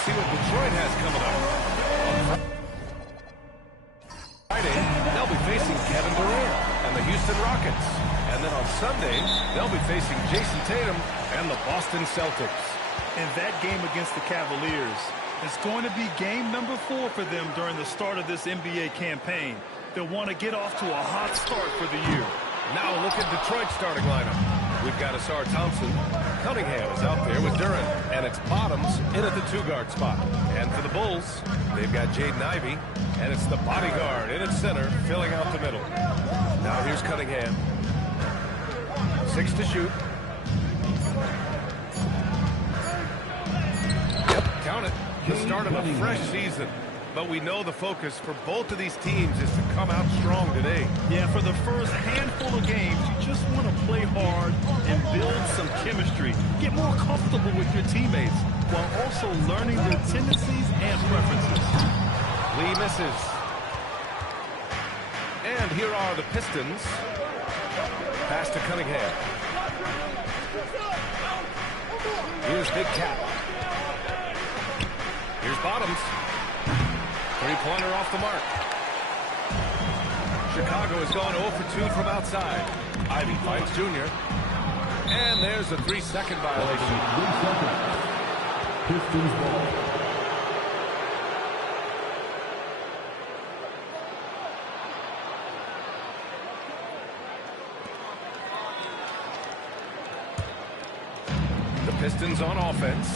let's see what Detroit has coming up. On Friday, they'll be facing Kevin Durant and the Houston Rockets. And then on Sunday, they'll be facing Jason Tatum and the Boston Celtics. And that game against the Cavaliers is going to be game number 4 for them during the start of this NBA campaign. They'll want to get off to a hot start for the year. Now look at Detroit's starting lineup. We've got Asar Thompson. Cunningham is out there with Duran. And it's Bottoms in at the 2-guard spot. And for the Bulls, they've got Jaden Ivey. And it's the bodyguard in at center, filling out the middle. Now here's Cunningham. 6 to shoot. Yep, count it. The start of a fresh season. But we know the focus for both of these teams is to come out strong today. Yeah, for the first handful of games, you just want to play hard and build some chemistry. Get more comfortable with your teammates while also learning their tendencies and preferences. Lee misses. And here are the Pistons. Pass to Cunningham. Here's Big Cat. Here's Bottoms. 3-pointer off the mark. Chicago has gone 0 for 2 from outside. Ivey finds Junior. And there's a 3-second violation. 3 seconds. Pistons ball. The Pistons on offense.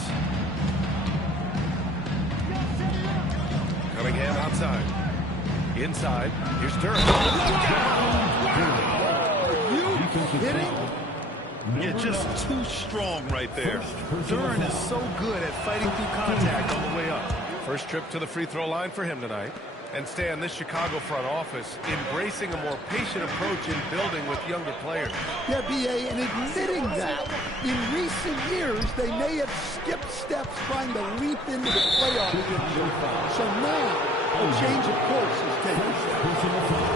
Cunningham outside. Inside. Here's Durant. Wow! Are you kidding? Yeah, just too strong right there. Durant is so good at fighting through contact on the way up. First trip to the free throw line for him tonight. And Stan, this Chicago front office embracing a more patient approach in building with younger players. Yeah, B.A., and admitting that in recent years, they may have skipped steps trying to leap into the playoff picture. So now, a change of course is taking place.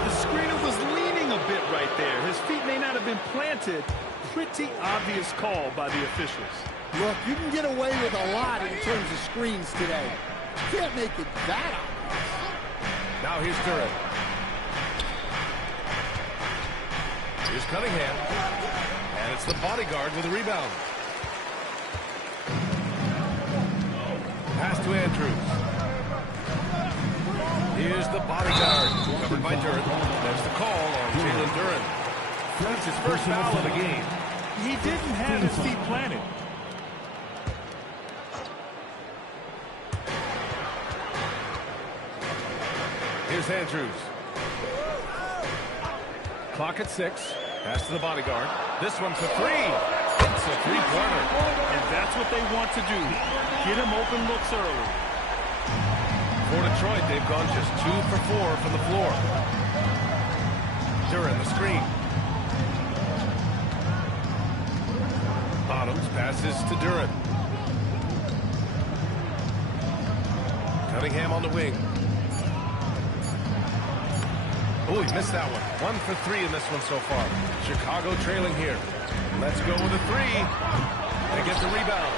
The screener was leaning a bit right there. His feet may not have been planted. Pretty obvious call by the officials. Look, you can get away with a lot in terms of screens today. You can't make it that obvious. Now here's Durant. Here's Cunningham. And it's the bodyguard with a rebound. Pass to Andrews. Here's the bodyguard. Covered by Durant. There's the call on Jalen Durant. That's his first foul of the game. He didn't have his feet planted. Here's Andrews. Clock at 6. Pass to the bodyguard. This one for 3. It's a 3-pointer. And that's what they want to do. Get him open looks early. For Detroit, they've gone just 2 for 4 from the floor. Durant the screen. Bottoms passes to Durant. Cunningham on the wing. Oh, he missed that one. 1 for 3 in this one so far. Chicago trailing here. Let's go with a 3. They get the rebound.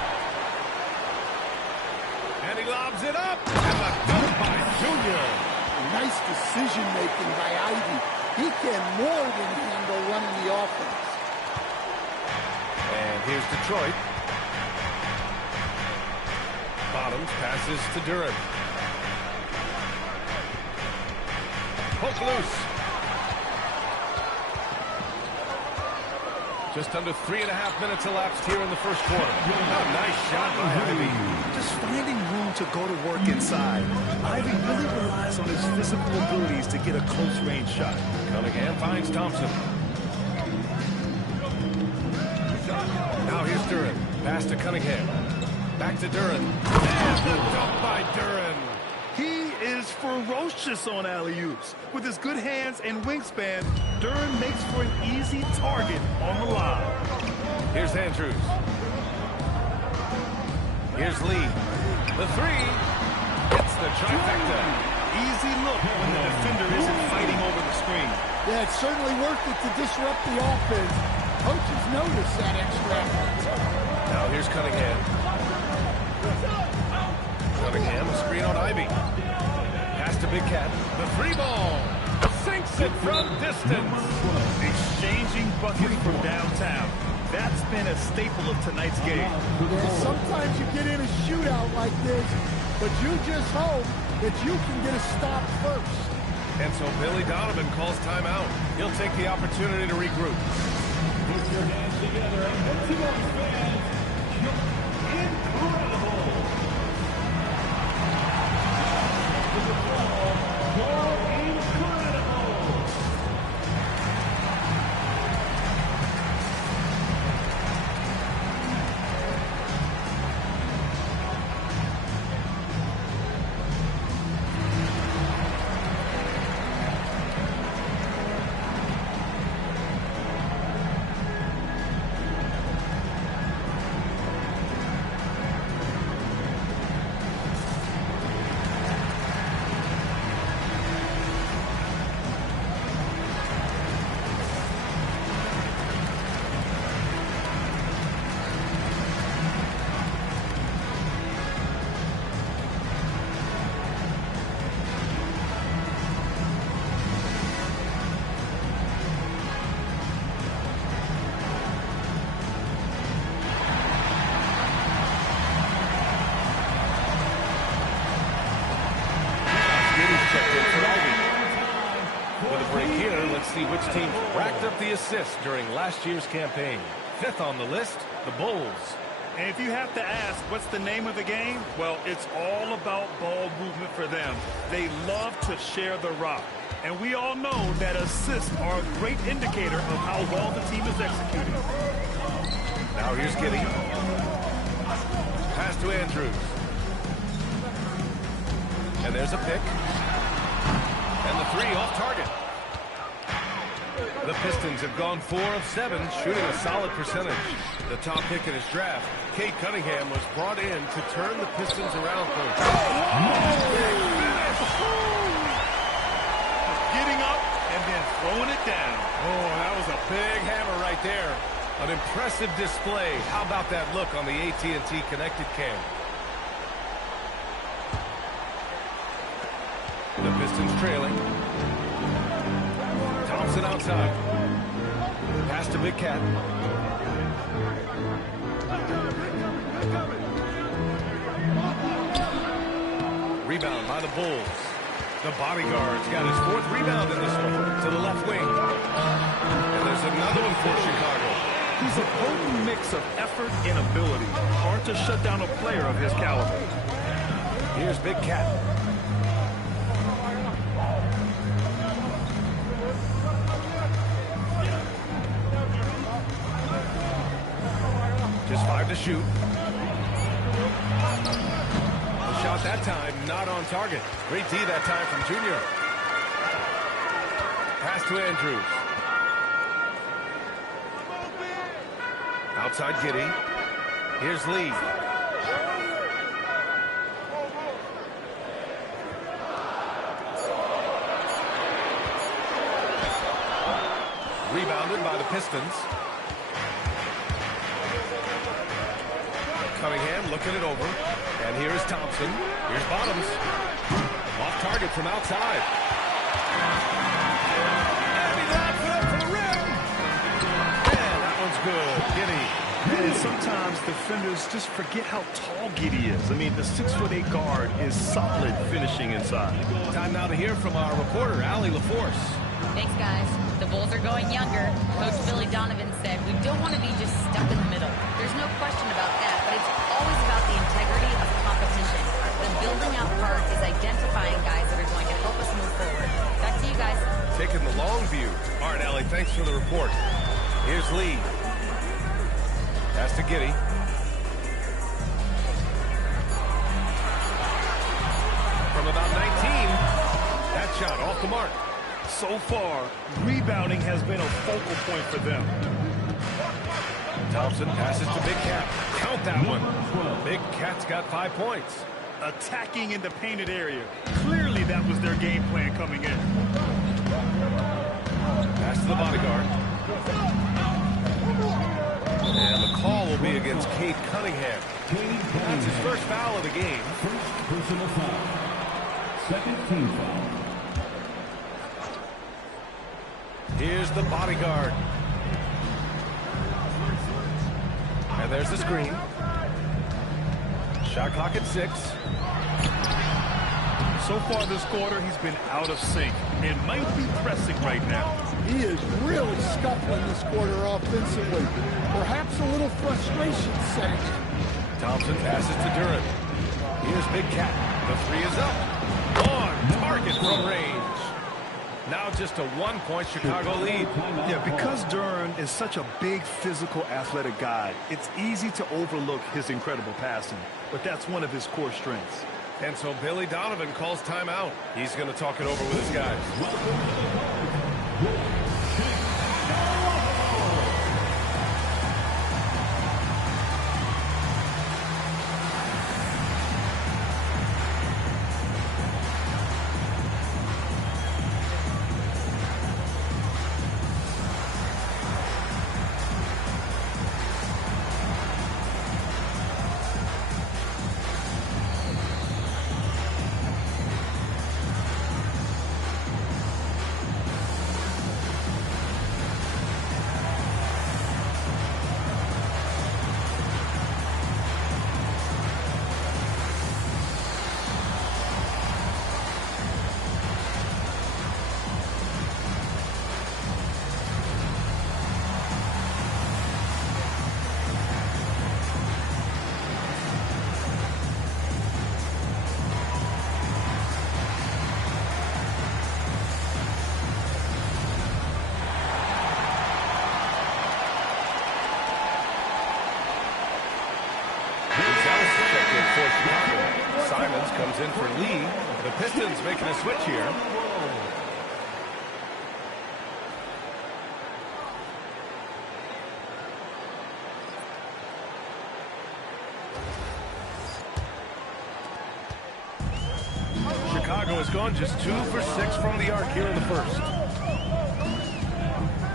And he lobs it up. And a dunk by Junior. Nice decision-making by Ivey. He can more than handle running the offense. And here's Detroit. Bottoms passes to Durant. Poke loose. Just under 3.5 minutes elapsed here in the first quarter. A nice shot by Ivey. Just finding room to go to work inside. Ivey really relies on his physical abilities to get a close-range shot. Cunningham finds Thompson. Now here's Durant. Pass to Cunningham. Back to Durant. And the dunk by Durant. He is ferocious on alley-oops. With his good hands and wingspan, Durant makes for an easy target on the line. Here's Andrews. Here's Lee. The 3. It's the trifecta. Easy look when the defender isn't fighting over the screen. Yeah, it's certainly worth it to disrupt the offense. Coaches notice that extra effort. Now here's Cunningham. Cunningham, a screen on Ivy. Pass to Big Cat. The three ball. Sinks it from distance. Exchanging buckets from downtown. That's been a staple of tonight's game. And sometimes you get in a shootout like this, but you just hope that you can get a stop first. And so Billy Donovan calls timeout. He'll take the opportunity to regroup. Put your hands together. And to those fans, incredible. See which team racked up the assists during last year's campaign. Fifth on the list, the Bulls. And if you have to ask, what's the name of the game? Well, it's all about ball movement for them. They love to share the rock. And we all know that assists are a great indicator of how well the team is executing. Now here's Giddy. Pass to Andrews. And there's a pick. And the three off target. The Pistons have gone 4 of 7, shooting a solid percentage. The top pick in his draft, Kate Cunningham, was brought in to turn the Pistons around. Getting up and then throwing it down. Oh, that was a big hammer right there. An impressive display. How about that look on the AT&T connected cam? The Pistons trailing. Thompson outside. Pass to Big Cat. Rebound by the Bulls. The bodyguard's got his 4th rebound in this one to the left wing. And there's another one for Chicago. He's a potent mix of effort and ability. Hard to shut down a player of his caliber. Here's Big Cat. Just 5 to shoot. The shot that time, not on target. Great D that time from Junior. Pass to Andrews. Outside Giddy. Here's Lee. Rebounded by the Pistons. Cunningham looking it over. And here's Thompson. Here's Bottoms. Off target from outside. And he drops it up for the rim. And that one's good. Giddy. And sometimes defenders just forget how tall Giddy is. I mean, the 6'8" guard is solid finishing inside. Time now to hear from our reporter, Allie LaForce. Thanks, guys. The Bulls are going younger. Coach Billy Donovan said, we don't want to be just stuck in the middle. There's no question about that, but it's always about the integrity of competition. The building out part is identifying guys that are going to help us move forward. Back to you guys. Taking the long view. All right, Allie, thanks for the report. Here's Lee. Pass to Giddy. From about 19, that shot off the mark. So far, rebounding has been a focal point for them. Thompson passes to Big Cat. Count that one. Big Cat's got 5 points. Attacking in the painted area. Clearly that was their game plan coming in. Pass to the bodyguard. And the call will be against Kate Cunningham. Cunningham. That's his first foul of the game. First personal foul. Second team foul. Here's the bodyguard. And there's the screen. Shot clock at 6. So far this quarter, he's been out of sync and might be pressing right now. He is really scuffling this quarter offensively. Perhaps a little frustration setting in. Thompson passes to Durant. Here's Big Cat. The 3 is up. On target from range. Now just a 1-point Chicago lead. Yeah, because Durant is such a big, physical, athletic guy, it's easy to overlook his incredible passing. But that's one of his core strengths. And so Billy Donovan calls timeout. He's going to talk it over with his guys. Simons comes in for Lee. The Pistons making a switch here. Chicago has gone just 2 for 6 from the arc here in the first.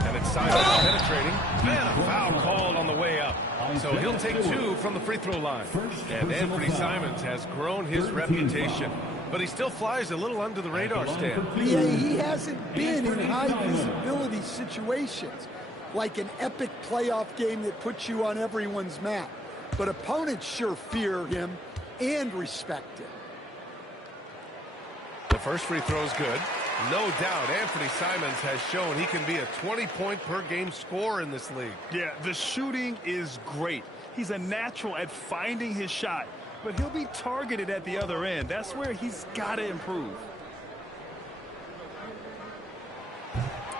And it's Simons penetrating. And a foul called on the way up. So he'll take 2 from the free throw line. And Anthony Simons has grown his reputation. But he still flies a little under the radar, Stan. Yeah, he hasn't been in high visibility situations, like an epic playoff game that puts you on everyone's map. But opponents sure fear him and respect him. The first free throw is good. No doubt Anthony Simons has shown he can be a 20-point-per-game scorer in this league. Yeah, the shooting is great. He's a natural at finding his shot, but he'll be targeted at the other end. That's where he's got to improve.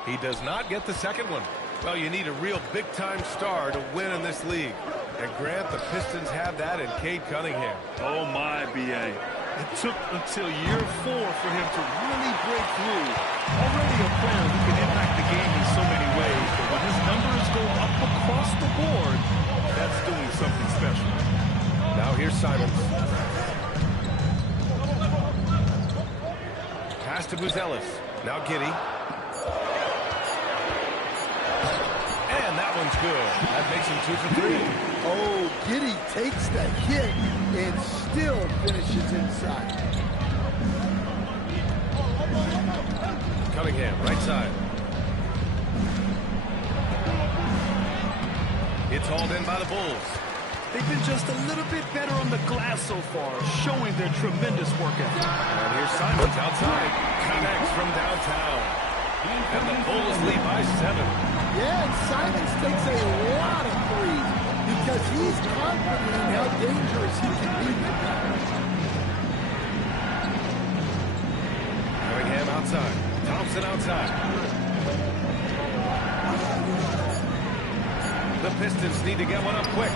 He does not get the second one. Well, you need a real big-time star to win in this league. And Grant, the Pistons have that in Cade Cunningham. Oh, my, B.A. It took until year 4 for him to really break through. Already a player who can impact the game in so many ways, but when his numbers go up across the board, that's doing something special. Now here's Simons. Pass to Buzelis. Now Giddey. And that one's good. That makes him 2 for 3. Oh, Giddey takes the hit and still finishes inside. Cunningham, right side. It's hauled in by the Bulls. They've been just a little bit better on the glass so far, showing their tremendous work ethic. And here's Simons outside. Connects from downtown. And the Bulls lead by 7. Yeah, and Simons takes a lot of threes because he's confident in how dangerous he can be. Cunningham outside. Thompson outside. The Pistons need to get one up quick.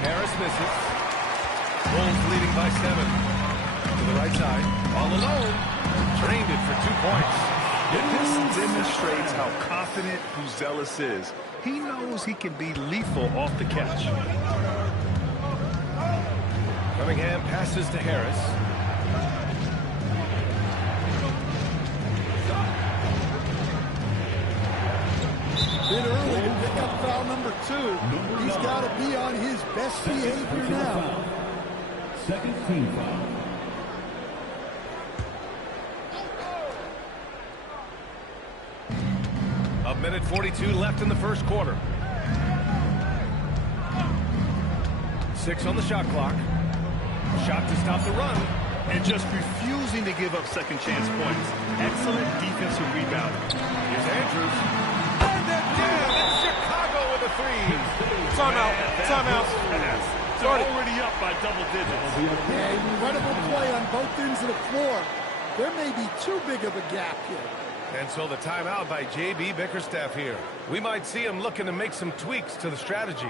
Harris misses. Bulls leading by 7. To the right side. All alone. Drained it for 2 points. This demonstrates how confident Buzelis is. He knows he can be lethal off the catch. Cunningham passes to Harris. Bit early to pick up foul number 2. He's got to be on his best behavior now. Second team foul. A minute 42 left in the first quarter. 6 on the shot clock. Shot to stop the run. And just refusing to give up second chance points. Excellent defensive rebound. Here's Andrews. And again, it's Chicago with a 3. Timeout. Timeout. They're already up by double digits. Yeah, incredible play on both ends of the floor. There may be too big of a gap here. And so the timeout by J.B. Bickerstaff here. We might see him looking to make some tweaks to the strategy.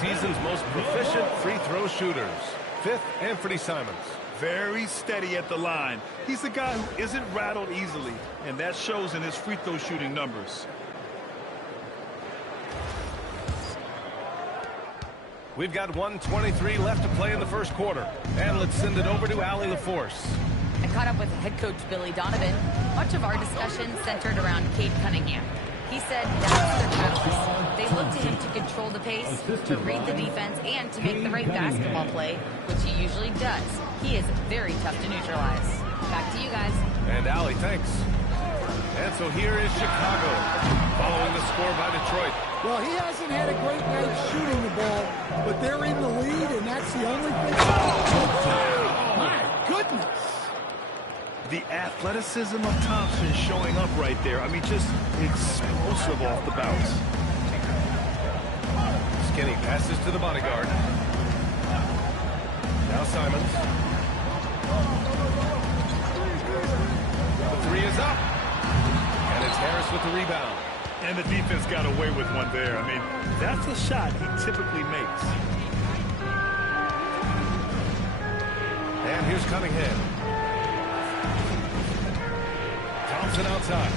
Season's most proficient free throw shooters. 5th, Anthony Simons. Very steady at the line. He's a guy who isn't rattled easily, and that shows in his free throw shooting numbers. We've got 1:23 left to play in the first quarter. And let's send it over to Allie LaForce. I caught up with head coach Billy Donovan. Much of our discussion centered around Cade Cunningham. He said that's their catalyst. They look to him to control the pace, to read the defense, and to make the right basketball play, which he usually does. He is very tough to neutralize. Back to you guys. And Allie, thanks. And so here is Chicago, following the score by Detroit. Well, he hasn't had a great night shooting the ball, but they're in the lead, and that's the only thing. My goodness. The athleticism of Thompson showing up right there. I mean, just explosive off the bounce. Skinny passes to the bodyguard. Now Simons. The 3 is up. And it's Harris with the rebound. And the defense got away with one there. I mean, that's a shot he typically makes. And here's Cunningham. Thompson outside.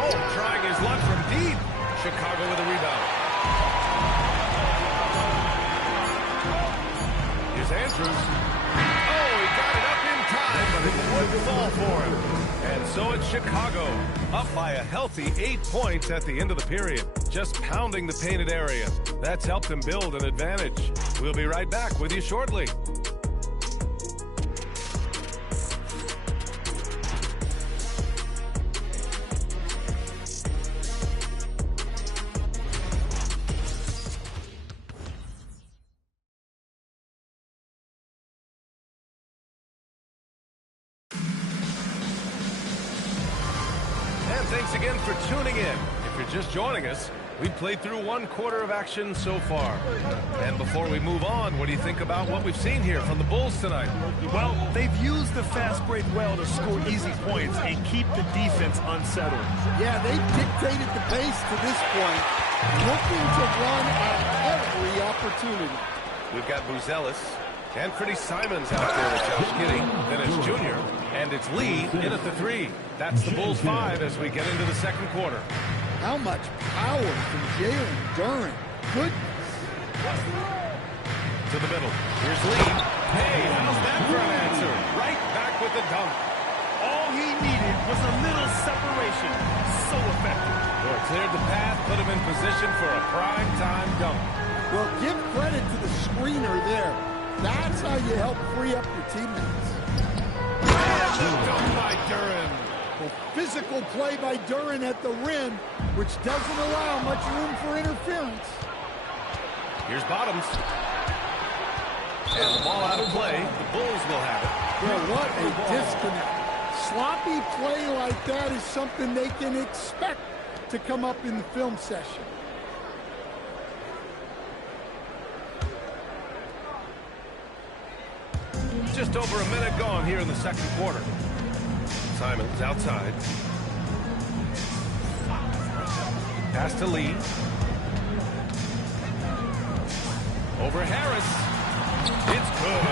Oh, trying his luck from deep. Chicago with a rebound. Here's Andrews. Oh, he got it up in time, but it wouldn't fall for him. And so it's Chicago, up by a healthy 8 points at the end of the period. Just pounding the painted area. That's helped them build an advantage. We'll be right back with you shortly. Thanks again for tuning in. If you're just joining us, we've played through 1 quarter of action so far. And before we move on, what do you think about what we've seen here from the Bulls tonight? Well, they've used the fast break well to score easy points and keep the defense unsettled. Yeah, they've dictated the pace to this point, looking to run at every opportunity. We've got Buzelis and Anthony Simons out there with Josh Giddey. Then it's Junior, and it's Lee in at the 3. That's the Bulls 5 as we get into the second quarter. How much power from Jalen Duren. Goodness. To the middle. Here's Lee. Hey, how's that for an answer? Right back with the dunk. All he needed was a little separation. So effective. Well, cleared the path, put him in position for a prime-time dunk. Well, give credit to the screener there. That's how you help free up your teammates. Done by Duran. Well, physical play by Duran at the rim, which doesn't allow much room for interference. Here's Bottoms. And the ball out of play. The Bulls will have it. Yeah, what a disconnect. Sloppy play like that is something they can expect to come up in the film session. Just over a minute gone here in the second quarter. Simons outside. Pass to Lee. Over Harris. It's good.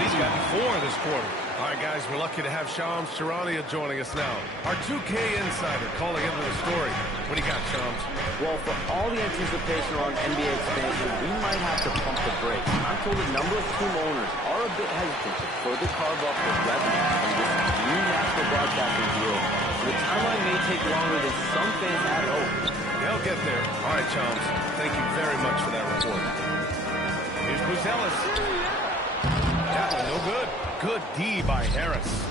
He's gotten 4 this quarter. All right, guys, we're lucky to have Shams Charania joining us now. Our 2K insider calling into the story. What do you got, Shams? Well, for all the anticipation around NBA expansion, we might have to pump the brakes. I'm told a number of team owners are a bit hesitant to further carve up the revenue from this new national broadcasting deal. So the timeline may take longer than some fans had hoped. They'll get there. All right, Shams. Thank you very much for that report. Here's Buzelis. That one no good. Good D by Harris.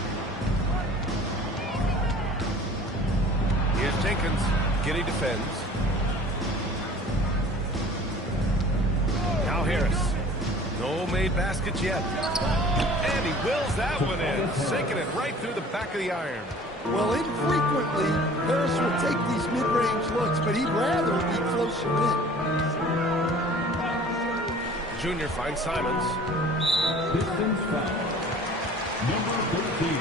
Here's Jenkins. Giddy defends. Now Harris. No made baskets yet. And he wills that one in. Sinking it right through the back of the iron. Well, infrequently, Harris will take these mid-range looks, but he'd rather be closer in. Junior finds Simons. Pistons foul. Number 13.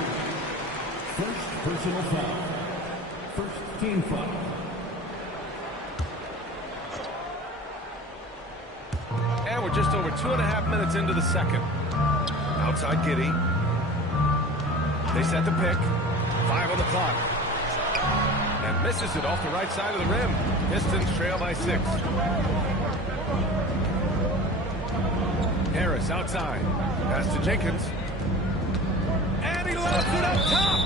First personal foul. First team foul. And we're just over 2.5 minutes into the second. Outside Giddy. They set the pick. 5 on the clock. And misses it off the right side of the rim. Pistons trail by 6. Harris outside. Pass to Jenkins. And he lobs it up top.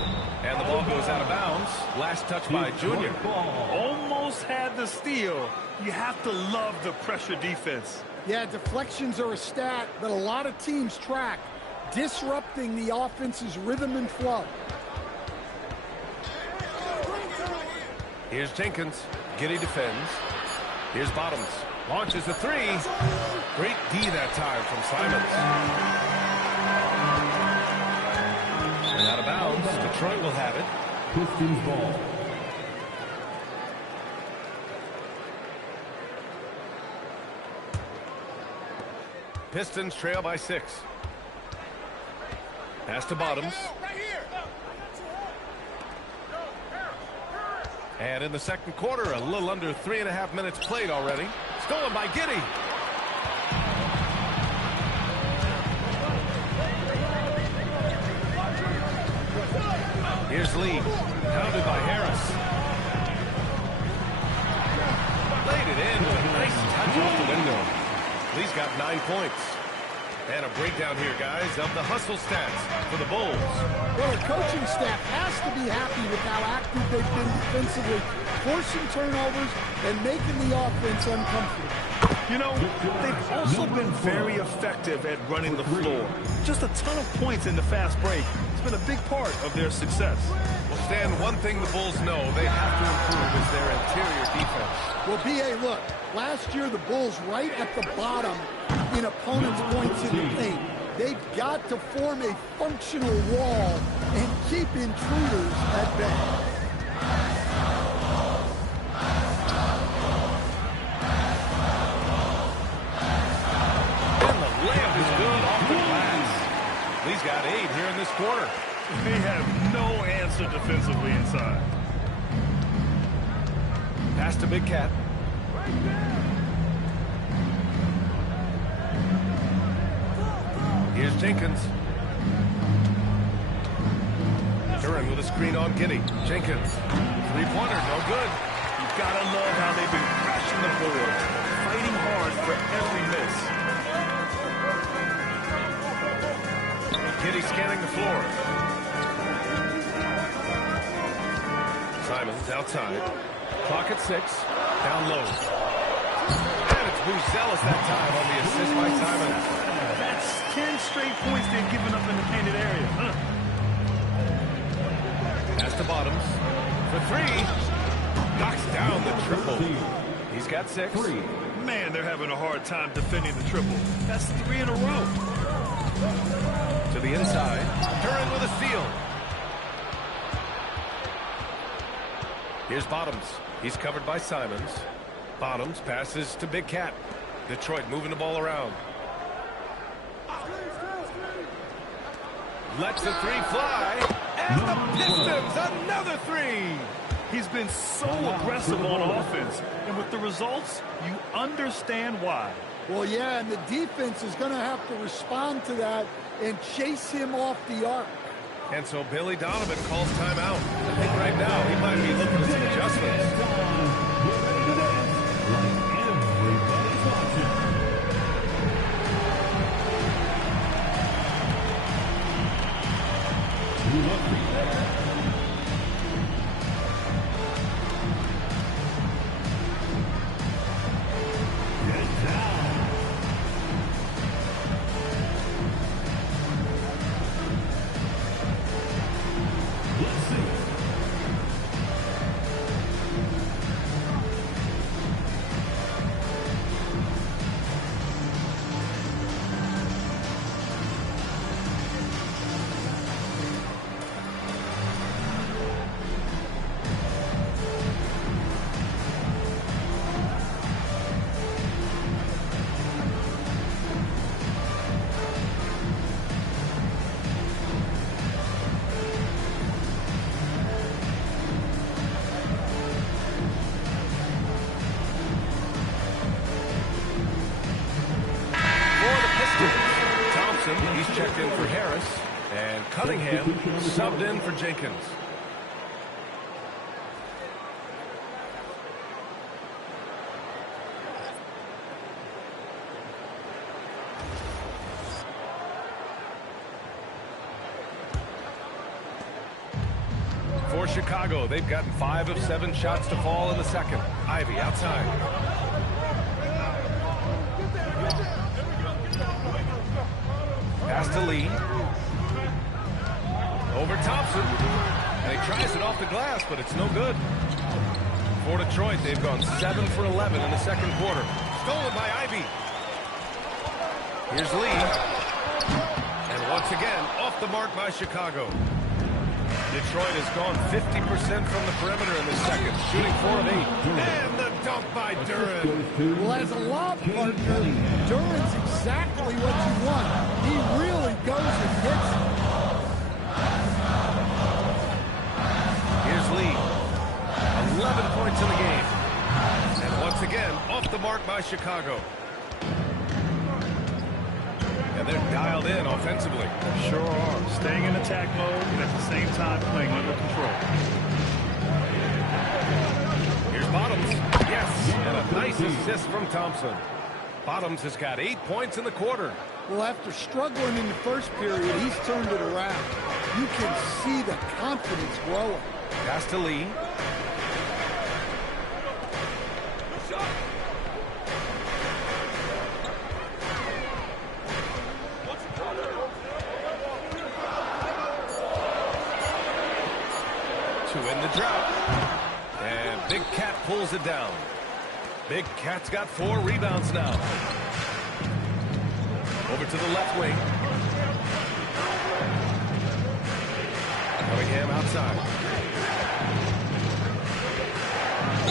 And the ball goes out of bounds. Last touch by Junior. Almost had the steal. You have to love the pressure defense. Yeah, deflections are a stat that a lot of teams track, disrupting the offense's rhythm and flow. Here's Jenkins. Giddy defends. Here's Bottoms. Launches a 3. Great D that time from Simons. And out of bounds. Detroit will have it. Pistons ball. Pistons trail by 6. Pass to Bottoms. And in the second quarter, a little under 3.5 minutes played already. Stolen by Giddy. Here's Lee. Pounded by Harris. Laid it in with a nice touch off the window. Lee's got 9 points. And a breakdown here, guys, of the hustle stats for the Bulls. Well, the coaching staff has to be happy with how active they've been defensively, forcing turnovers and making the offense uncomfortable. You know, they've also been very effective at running the floor. Just a ton of points in the fast break. It's been a big part of their success. Well, Stan, one thing the Bulls know they have to improve is their interior defense. Well, B.A., look, last year the Bulls right at the bottom in opponents' points in the paint. They've got to form a functional wall and keep intruders at bay. Layup is good off the glass. Lee's got 8 here in this quarter. They have no answer defensively inside. Pass to Big Cat. Here's Jenkins. Duran with a screen on Giddy. Jenkins. Three-pointer, no good. You've got to love how they've been crashing the board, fighting hard for every miss. Giddy scanning the floor. Simons outside. Clock at 6. Down low. And it's Buzelis that time on the assist by Simons. they're giving up in the painted area. Pass to Bottoms for three. Knocks down the triple. He's got 6. Man, they're having a hard time defending the triple. That's 3 in a row. To the inside. Duran with a steal. Here's Bottoms. He's covered by Simons. Bottoms passes to Big Cat. Detroit moving the ball around. Lets the 3 fly. And the Pistons, another 3. He's been so aggressive on offense. And with the results, you understand why. Well, yeah, and the defense is going to have to respond to that and chase him off the arc. And so Billy Donovan calls timeout. I think right now he might be looking at some adjustments. He's checked in for Harris, and Cunningham subbed in for Jenkins. For Chicago, they've gotten 5 of 7 shots to fall in the second. Ivy outside. Pass to Lee. Over Thompson. And he tries it off the glass, but it's no good. For Detroit, they've gone 7 for 11 in the second quarter. Stolen by Ivy. Here's Lee. And once again, off the mark by Chicago. Detroit has gone 50% from the perimeter in the second, shooting 4 of 8. And the dunk by Duran. Well, as a lob partner, Duran's exactly what you want. He really goes and hits it. Here's Lee. 11 points in the game. And once again, off the mark by Chicago. And they're dialed in offensively. Sure are. Staying in attack mode and at the same time playing under control. Here's Bottoms. Yes, and a nice assist from Thompson. Bottoms has got 8 points in the quarter. Well, after struggling in the first period, he's turned it around. You can see the confidence growing. Pass to Lee. To end the drought. And Big Cat pulls it down. Big Cat's got 4 rebounds now. Over to the left wing. Cunningham outside.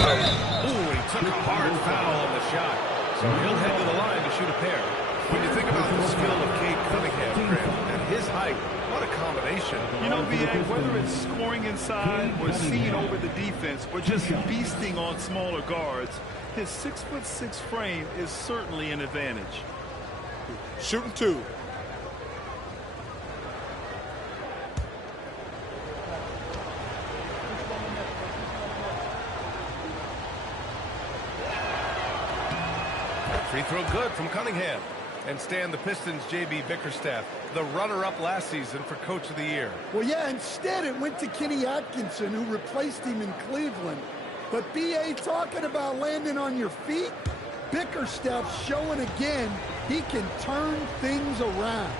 Ooh, he took a hard foul on the shot. So he'll head to the line to shoot a pair. When you think about the skill of Cade Cunningham, Graham, and his height, what a combination. You know, B.A., whether it's scoring inside or seeing over the defense or just beasting on smaller guards, his 6'6" frame is certainly an advantage. Shooting 2. Free throw good from Cunningham. And Stan, the Pistons' J.B. Bickerstaff, the runner-up last season for Coach of the Year. Well, yeah, instead it went to Kenny Atkinson, who replaced him in Cleveland. But B.A. talking about landing on your feet, Bickerstaff's showing again he can turn things around.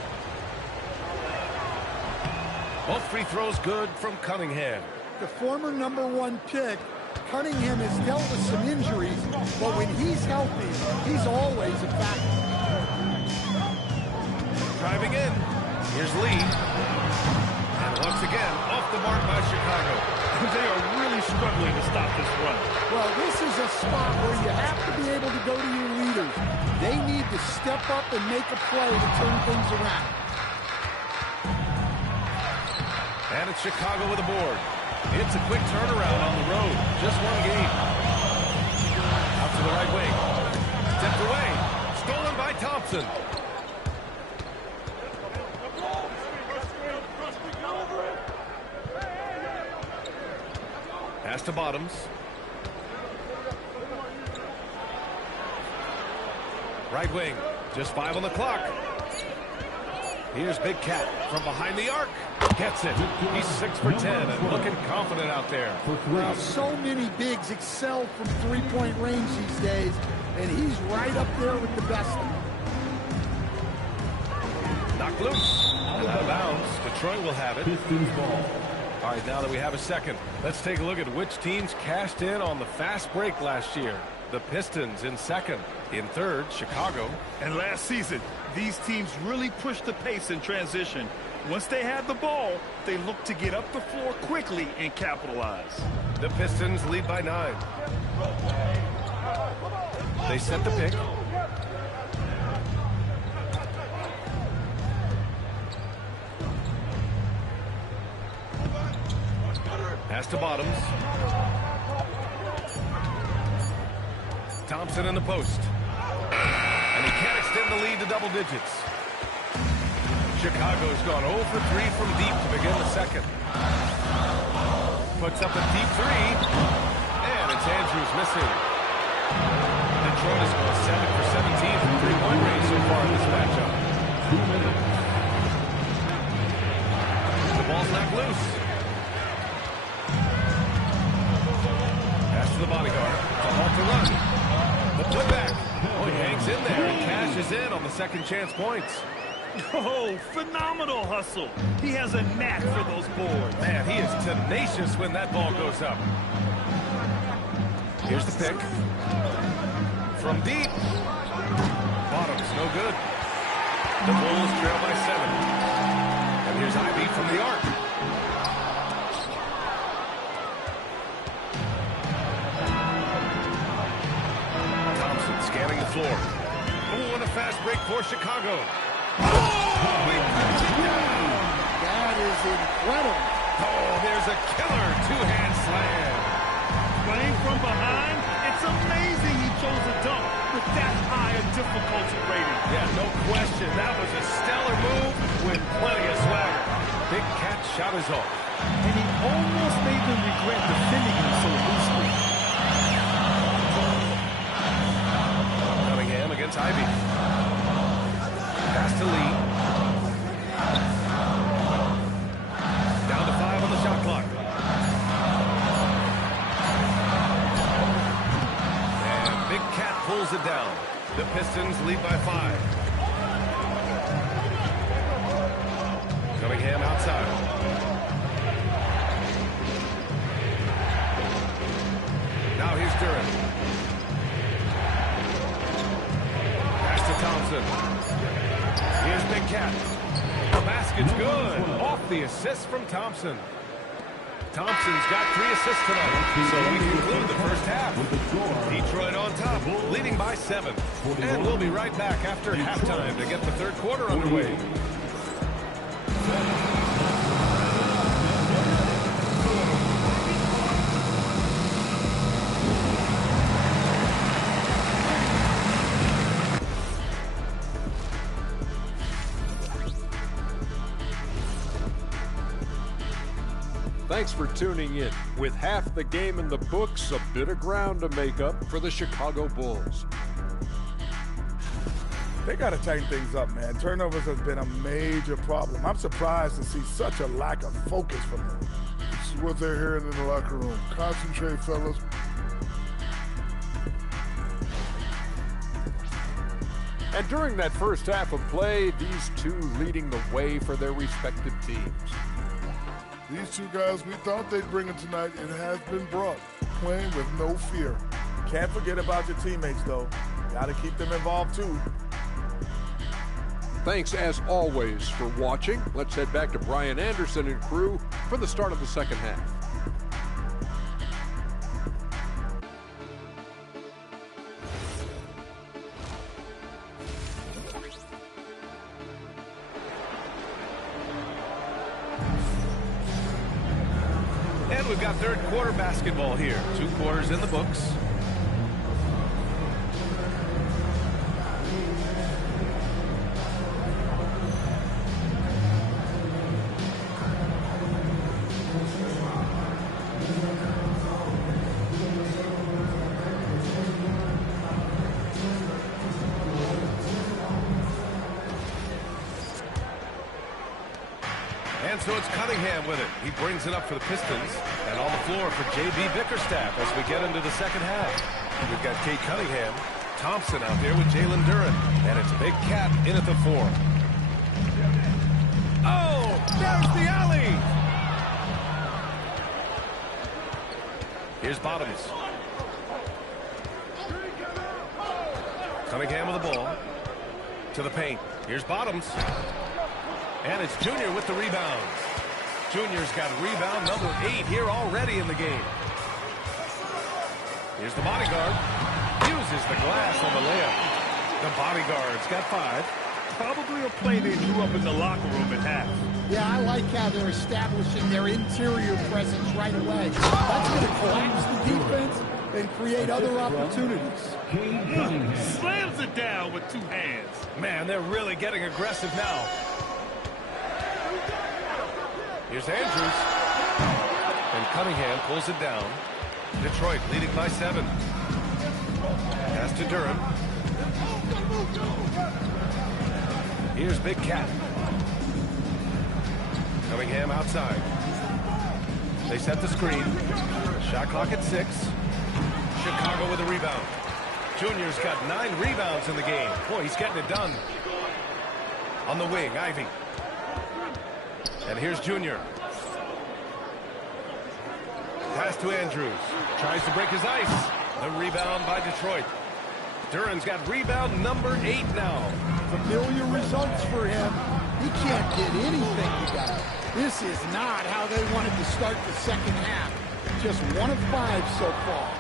Both free throws good from Cunningham. The former #1 pick, Cunningham has dealt with some injuries, but when he's healthy, he's always a factor. Driving in. Here's Lee. And once again, off the mark by Chicago. They are really struggling to stop this run. Well, this is a spot where you have to be able to go to your leaders. They need to step up and make a play to turn things around. And it's Chicago with a board. It's a quick turnaround on the road. Just one game. Out to the right wing. Tipped away. Stolen by Thompson. Pass to Bottoms. Right wing. Just 5 on the clock. Here's Big Cat from behind the arc. Gets it. He's 6 for 10 and looking confident out there. Well, so many bigs excel from three-point range these days, and he's right up there with the best of them. Knocked loose. And out of bounds. Detroit will have it. Pistons ball. All right, now that we have a second, let's take a look at which teams cashed in on the fast break last year. The Pistons in second. In third, Chicago. And last season, these teams really pushed the pace in transition. Once they had the ball, they looked to get up the floor quickly and capitalize. The Pistons lead by 9. They set the pick. Pass to Bottoms. Thompson in the post. And he can't extend the lead to double digits. Chicago's gone 0 for 3 from deep to begin the second. Puts up a deep 3. And it's Andrews missing. Detroit has gone 7 for 17 from three-point range so far in this matchup. 2 minutes. The ball's knocked loose. Pass to the bodyguard. To halt the run. The putback. Oh, he hangs in there and cashes in on the second chance points. Oh, phenomenal hustle. He has a knack for those boards. Man, he is tenacious when that ball goes up. Here's the pick. From deep. Bottoms, no good. The Bulls trail by 7. And here's Ivy from the arc. Thompson scanning the floor. Oh, and a fast break for Chicago. Oh, he puts it down. That is incredible. Oh, there's a killer two-hand slam. Playing from behind, it's amazing he chose a dunk with that high a difficulty rating. Yeah, no question. That was a stellar move with plenty of swagger. Big Cat shot is off. And he almost made them regret defending him so loosely. Cunningham against Ivy. Pass to Lee. Down to 5 on the shot clock. And Big Cat pulls it down. The Pistons lead by 5. Cunningham outside. Now here's Duran. Pass to Thompson. Here's Big Cat. The basket's good. Off the assist from Thompson. Thompson's got 3 assists tonight. So we conclude the first half. Detroit on top, leading by 7. And we'll be right back after halftime to get the third quarter underway. Thanks for tuning in. With half the game in the books, a bit of ground to make up for the Chicago Bulls. They got to tighten things up, man. Turnovers has been a major problem. I'm surprised to see such a lack of focus from them. This is what they're hearing in the locker room. Concentrate, fellas. And during that first half of play, these two leading the way for their respective teams. These two guys, we thought they'd bring it tonight, and it has been brought. Playing with no fear. Can't forget about your teammates, though. Got to keep them involved, too. Thanks, as always, for watching. Let's head back to Brian Anderson and crew for the start of the second half. And we've got third quarter basketball here. 2 quarters in the books. And so it's Cunningham with it. He brings it up for the Pistons. And on the floor for J.B. Bickerstaff as we get into the second half. We've got Kate Cunningham, Thompson out there with Jalen Duren. And it's Big Cat in at the 4. Oh, there's the alley. Here's Bottoms. Cunningham with the ball. To the paint. Here's Bottoms. And it's Junior with the rebound. Junior's got rebound number 8 here already in the game. Here's the bodyguard. Uses the glass on the layup. The bodyguard's got 5. Probably a play they drew up in the locker room at half. Yeah, I like how they're establishing their interior presence right away. That's going to collapse the defense and create other opportunities. Slams it down with 2 hands. Man, they're really getting aggressive now. Here's Andrews. And Cunningham pulls it down. Detroit leading by 7. Pass to Duren. Here's Big Cat. Cunningham outside. They set the screen. Shot clock at 6. Chicago with a rebound. Junior's got 9 rebounds in the game. Boy, he's getting it done. On the wing, Ivy. And here's Junior. Pass to Andrews. Tries to break his ice. The rebound by Detroit. Duren's got rebound number 8 now. Familiar results for him. He can't get anything together. This is not how they wanted to start the second half. Just 1 of 5 so far.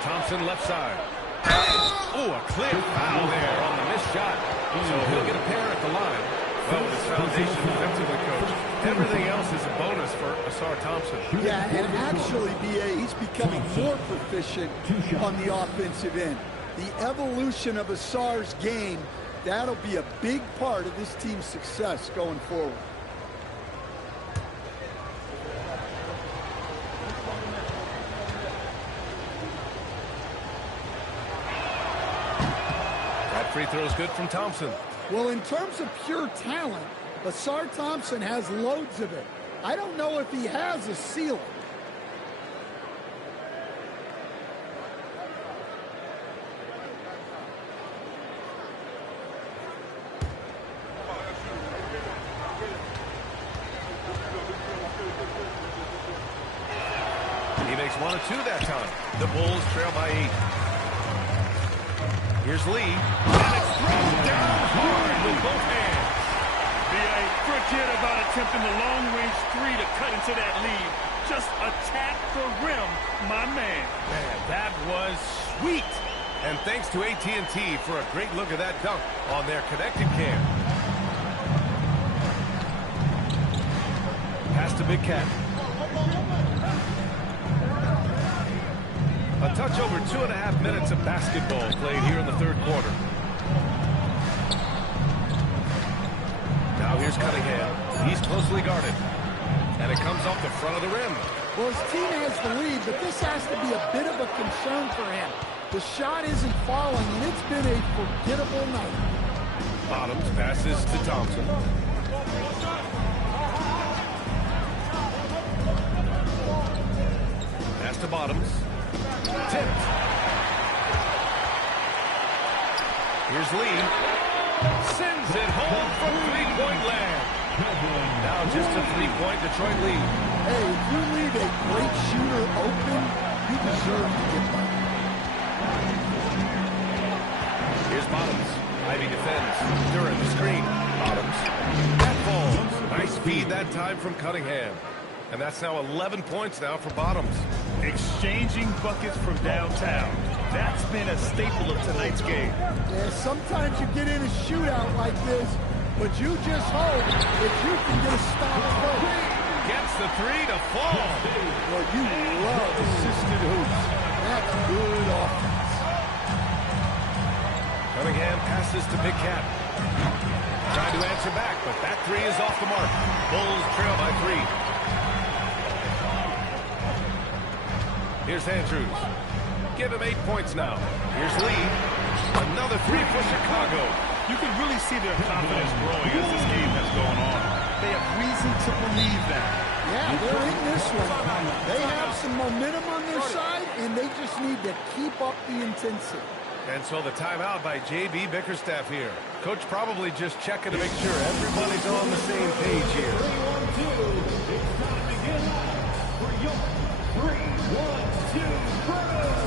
Thompson left side. Oh, a clear foul there on the missed shot. So he'll get a pair at the line. Well, with his foundation defensively, coach, everything else is a bonus for Asar Thompson. Yeah, and actually, B.A., he's becoming more proficient on the offensive end. The evolution of Asar's game, that'll be a big part of this team's success going forward. That free throw is good from Thompson. Well, in terms of pure talent, Asar Thompson has loads of it. I don't know if he has a ceiling. He makes 1 of 2 that time. The Bulls trail by 8. Here's Lee. And it's thrown down hard with both hands. Forget about attempting the long-range 3 to cut into that lead. Just attack the rim, my man. Man, that was sweet. And thanks to AT&T for a great look at that dunk on their connected cam. Pass to Big Cat. A touch over 2.5 minutes of basketball played here in the third quarter. Now here's Cunningham. He's closely guarded. And it comes off the front of the rim. Well, his team has the lead, but this has to be a bit of a concern for him. The shot isn't falling, and it's been a forgettable night. Bottoms passes to Thompson. Pass to Bottoms. Tipped. Here's Lee. Sends it home from three-point land. Now just a three-point Detroit lead. Hey, if you leave a great shooter open, you deserve to get by. Here's Bottoms. Ivy defends. Durant the screen. Bottoms. That falls. Nice feed that time from Cunningham. And that's now 11 points now for Bottoms. Exchanging buckets from downtown. That's been a staple of tonight's game. Yeah, sometimes you get in a shootout like this, but you just hope that you can get a stop first. Gets the three to fall. Well, you love assisted hoops. That's good offense. Cunningham passes to Big Cat. Trying to answer back, but that three is off the mark. Bulls trail by 3. Here's Andrews. Give him 8 points now. Here's Lee. Another three for Chicago. You can really see their confidence growing as this game has gone on. They have reason to believe that. Yeah, they're in this one. They have some momentum on their side, and they just need to keep up the intensity. And so the timeout by J.B. Bickerstaff here. Coach probably just checking to make sure everybody's on the same page here. 3-1-2. It's time to get up for your 3-1-2 Pros.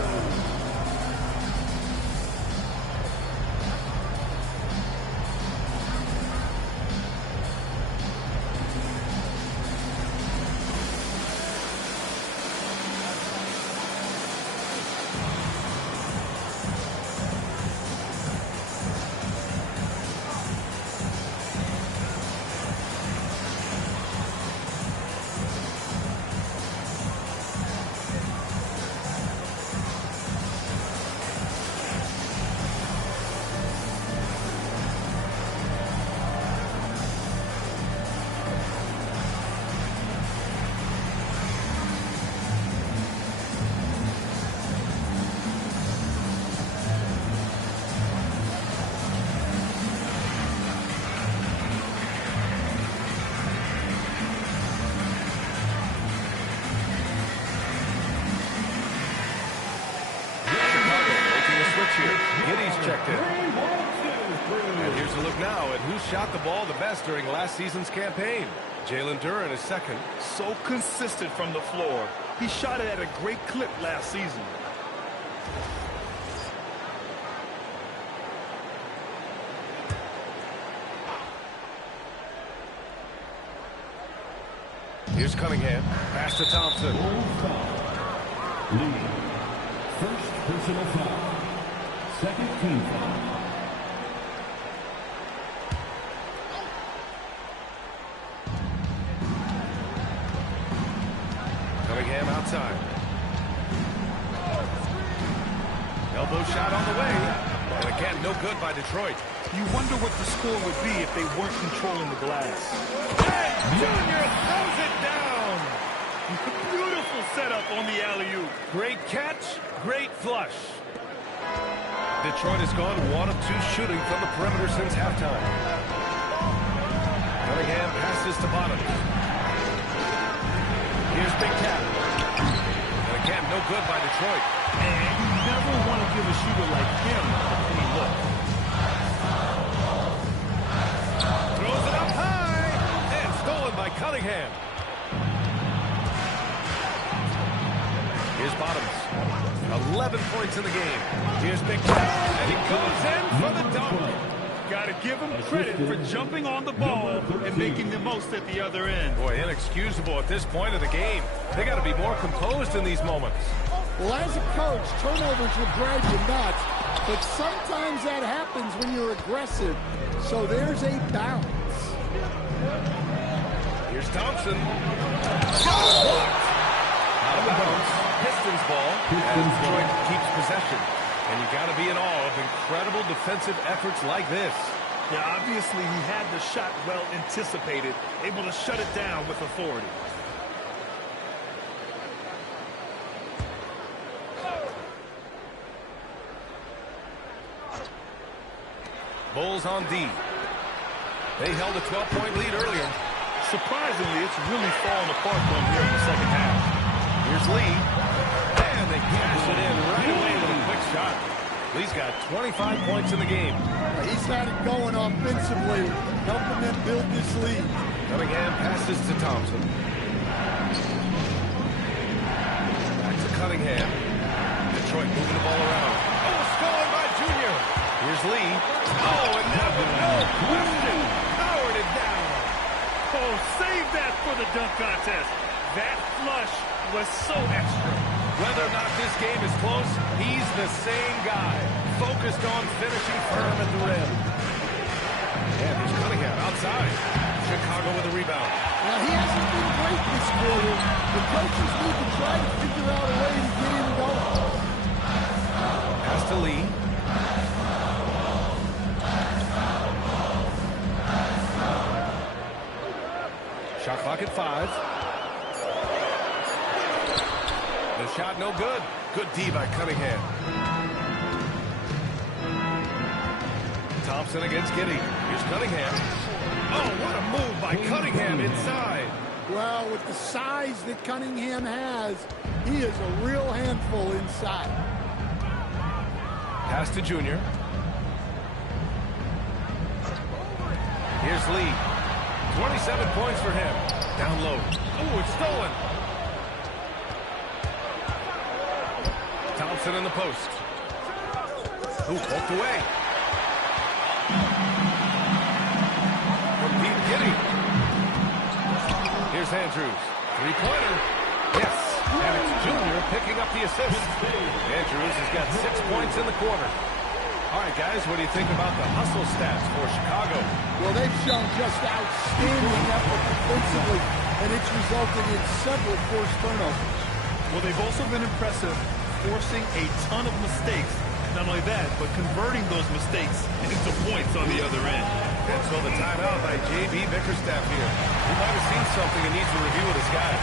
Checked in. And here's a look now at who shot the ball the best during last season's campaign. Jalen Duren is second. So consistent from the floor. He shot it at a great clip last season. Here's Cunningham. Pass to Thompson. Lee. First personal foul. Second team foul. Cunningham outside. Elbow shot on the way. And again, no good by Detroit. You wonder what the score would be if they weren't controlling the glass. And Junior throws it down. Beautiful setup on the alley-oop. Great catch, great flush. Detroit has gone 1 of 2 shooting from the perimeter since halftime. Cunningham passes to Bottoms. Here's Big Cat. And again, no good by Detroit. And you never want to give a shooter like him a clean look. Throws it up high. And stolen by Cunningham. Here's Bottoms. 11 points in the game. Here's Big Cat. And he goes in for the dunk. Got to give him credit for jumping on the ball and making the most at the other end. Boy, inexcusable at this point of the game. They got to be more composed in these moments. Well, as a coach, turnovers will drive you nuts, but sometimes that happens when you're aggressive. So there's a balance. Here's Thompson. Blocked. Out of bounds. Pistons ball. And Detroit keeps possession. And you got to be in awe of incredible defensive efforts like this. Yeah, obviously he had the shot well anticipated, able to shut it down with authority. Bulls on D. They held a 12-point lead earlier. Surprisingly, it's really fallen apart from here in the second half. Here's Lee. And they cash it in right away with a quick shot. Lee's got 25 points in the game. He's got it going offensively, helping them build this lead. Cunningham passes to Thompson. Back to Cunningham. Detroit moving the ball around. Oh, stolen by Junior. Here's Lee. Oh, and that with no question powered it down. Oh, save that for the dunk contest. That flush was so extra. Whether or not this game is close, he's the same guy. Focused on finishing firm at the rim. And here's Cunningham outside. Chicago with a rebound. Now, he hasn't been great this quarter. The coaches need to try to figure out a way to get him going. Pass to Lee. Shot clock at 5. The shot no good. Good D by Cunningham. Thompson against Giddey. Here's Cunningham. Oh, what a move by Cunningham inside. Well, with the size that Cunningham has, he is a real handful inside. Pass to Junior. Here's Lee. 27 points for him. Down low. Oh, it's stolen. Thompson in the post. Ooh, poked away. From deep Giddey. Here's Andrews. Three-pointer. Yes. And it's Junior picking up the assist. Andrews has got 6 points in the quarter. All right, guys, what do you think about the hustle stats for Chicago? Well, they've shown just outstanding effort defensively, and it's resulted in several forced turnovers. Well, they've also been impressive, forcing a ton of mistakes. Not only that, but converting those mistakes into points on the other end. And so the timeout by J.B. Bickerstaff here. He might have seen something and needs to review with his guys.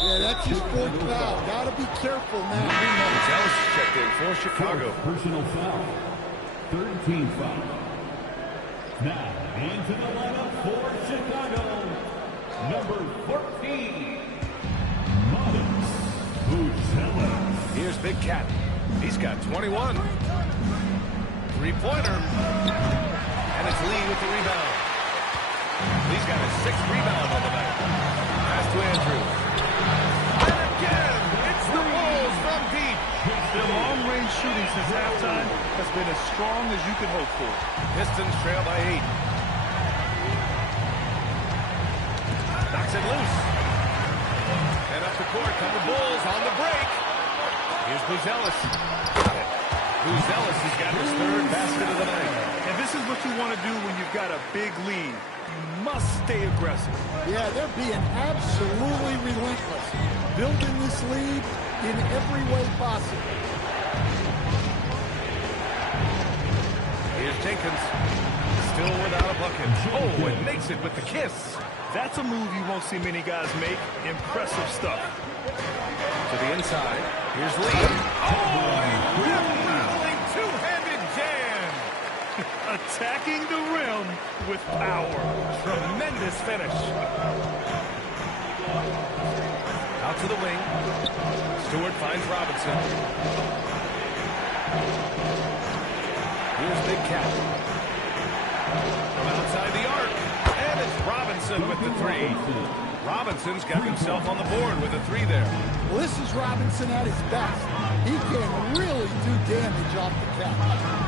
Yeah, that's his fourth foul. Got to be careful now. Dallas checked in for Chicago. Personal foul. 13 foul. Now, into the lineup for Chicago. Number 14. Modest Buzelis. Here's Big Cat. He's got 21. Three-pointer. And it's Lee with the rebound. Lee's got his 6th rebound on the night. Pass to Andrews. And again, it's the Bulls from deep. Their long-range shooting since halftime has been as strong as you could hope for. Pistons trail by 8. Knocks it loose. And up the court come the Bulls on the break. Here's Buzelis. Got it. Buzelis has got his 3rd basket of the night. And this is what you want to do when you've got a big lead. You must stay aggressive. Yeah, they're being absolutely relentless, building this lead in every way possible. Here's Jenkins, still without a bucket. Oh, and makes it with the kiss. That's a move you won't see many guys make. Impressive stuff. To the inside, here's Lee. Oh, a rattling two-handed jam. A attacking the rim with power. Tremendous finish. Out to the wing. Stewart finds Robinson. Here's Big Cat. From outside the arc. And it's Robinson with the three. Robinson's got himself on the board with a three there. Well, this is Robinson at his best. He can really do damage off the catch.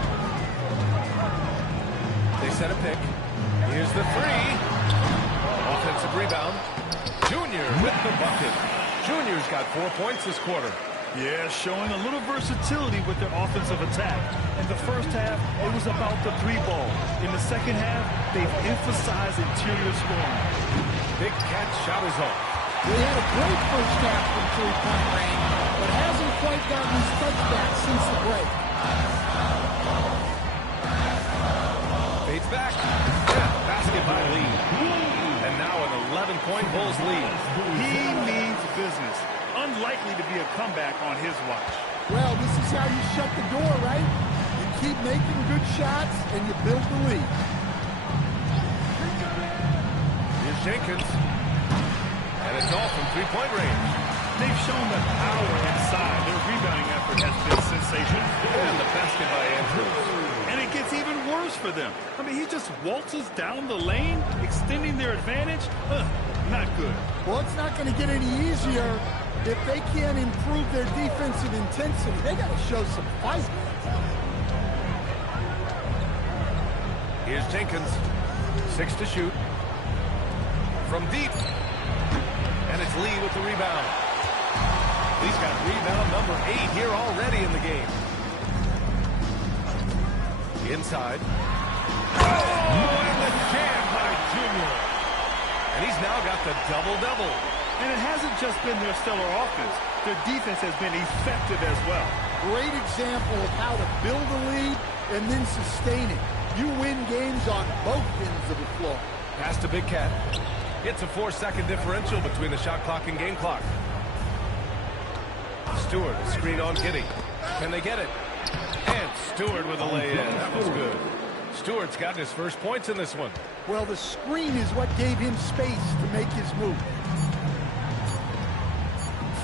They set a pick. Here's the three. Offensive rebound. Junior with the bucket. Junior's got 4 points this quarter. Yeah, showing a little versatility with their offensive attack. In the first half, it was about the three ball. In the second half, they've emphasized interior scoring. Big Cat shot is off. He had a great first half from three-point range, but hasn't quite gotten his touchback since the break. Fades back. Yeah, basket by Lee. And now an 11-point Bulls lead. He means business. Unlikely to be a comeback on his watch. Well, this is how you shut the door, right? You keep making good shots, and you build the lead. Here's Jenkins. And it's all from three-point range. They've shown the power inside. Their rebounding effort has been sensational. And the basket by Andrews. And it gets even worse for them. I mean, he just waltzes down the lane, extending their advantage. Not good. Well, it's not going to get any easier if they can't improve their defensive intensity. They got to show some fight. Here's Jenkins. 6 to shoot. From deep. And it's Lee with the rebound. Lee's got rebound number 8 here already in the game. Inside. Oh, and the jam by Junior. And he's now got the double-double. And it hasn't just been their stellar offense. Their defense has been effective as well. Great example of how to build a lead and then sustain it. You win games on both ends of the floor. Pass to Big Cat. It's a 4-second differential between the shot clock and game clock. Stewart, a screen on Giddey. Can they get it? And Stewart with a lay-in. That was good. Stewart's gotten his first points in this one. Well, the screen is what gave him space to make his move.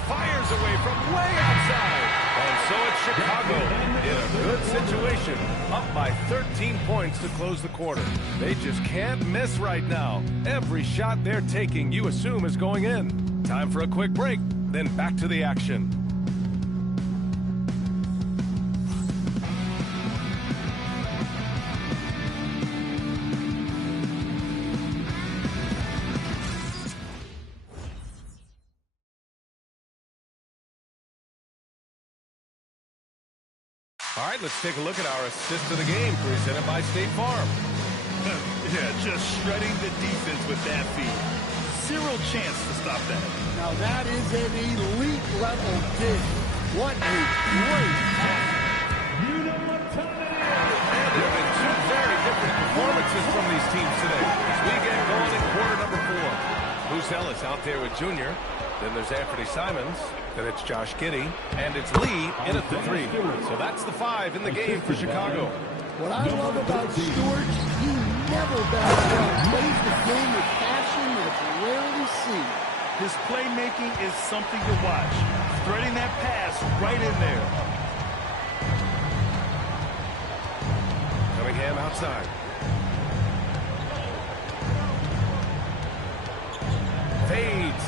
Fires away from way outside. And so it's Chicago in a good situation. Up by 13 points to close the quarter. They just can't miss right now. Every shot they're taking, you assume, is going in. Time for a quick break, then back to the action. All right, let's take a look at our assist of the game presented by State Farm. Yeah, just shredding the defense with that feed. Zero chance to stop that. Now that is an elite level dig. What a great pass. There have been two very different performances from these teams today as we get going in quarter number 4. Moose Ellis out there with Junior. Then there's Anthony Simons. Then it's Josh Giddey. And it's Lee in at the 3. So that's the 5 in the game for Chicago. What I love about Stewart, he never backs down. Plays the game with passion that's rare to see. His playmaking is something to watch. Threading that pass right in there. Cunningham outside. Fades.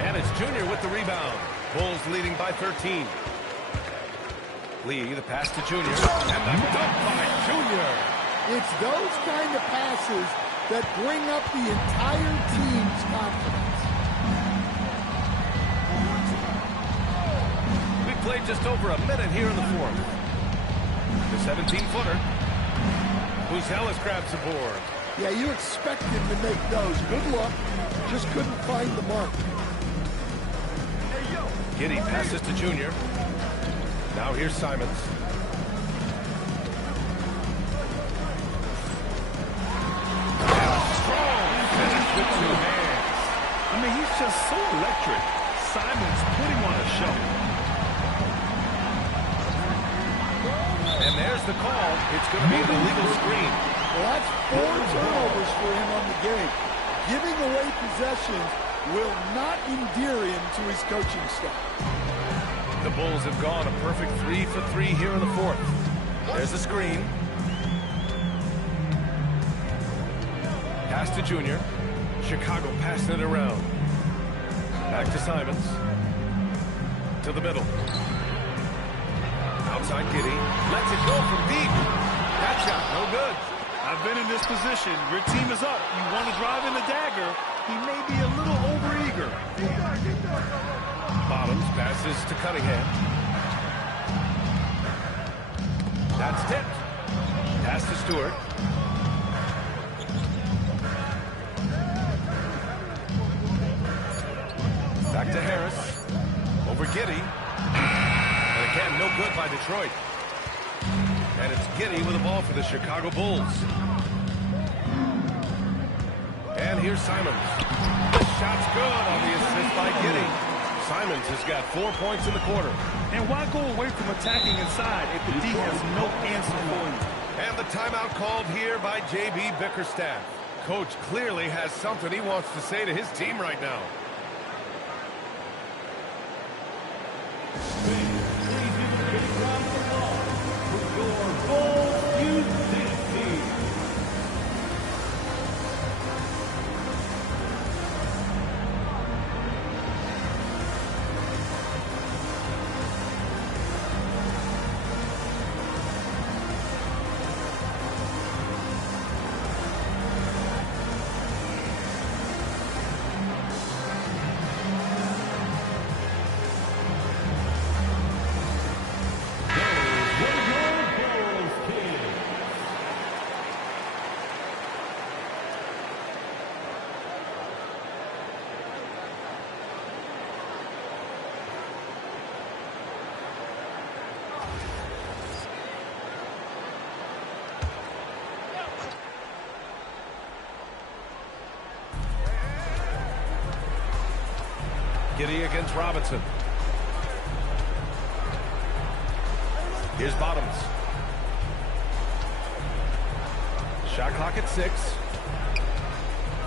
And it's Junior with the rebound. Bulls leading by 13. Lee, the pass to Junior. And the dunk by Junior. It's those kind of passes that bring up the entire team's confidence. We played just over a minute here in the 4th. The 17-footer. Moose Ellis grabs the board. Yeah, you expect him to make those. Good luck. Just couldn't find the mark. Giddey passes to Junior. Now here's Simons. Strong finish with 2 hands. I mean, he's just so electric. Simons putting on a show. And there's the call. It's going to be an illegal screen. Well, that's 4 turnovers for him on the game. Giving away possessions will not endear him to his coaching staff. The Bulls have gone a perfect 3 for 3 here in the fourth. There's the screen. Pass to Junior. Chicago passing it around. Back to Simons. To the middle. Outside Giddey. Lets it go from deep. That shot, no good. I've been in this position. Your team is up. You want to drive in the dagger. He may be a little overeager. Bottoms passes to Cunningham. That's tipped. Pass to Stewart. Back to Harris. Over Giddey. And again, no good by Detroit. And it's Giddey with the ball for the Chicago Bulls. And here's Simons. The shot's good on the assist by Giddey. Simons has got 4 points in the quarter. And why go away from attacking inside if the D has no answer for you? And the timeout called here by J.B. Bickerstaff. Coach clearly has something he wants to say to his team right now. Giddey against Robinson. Here's Bottoms. Shot clock at 6.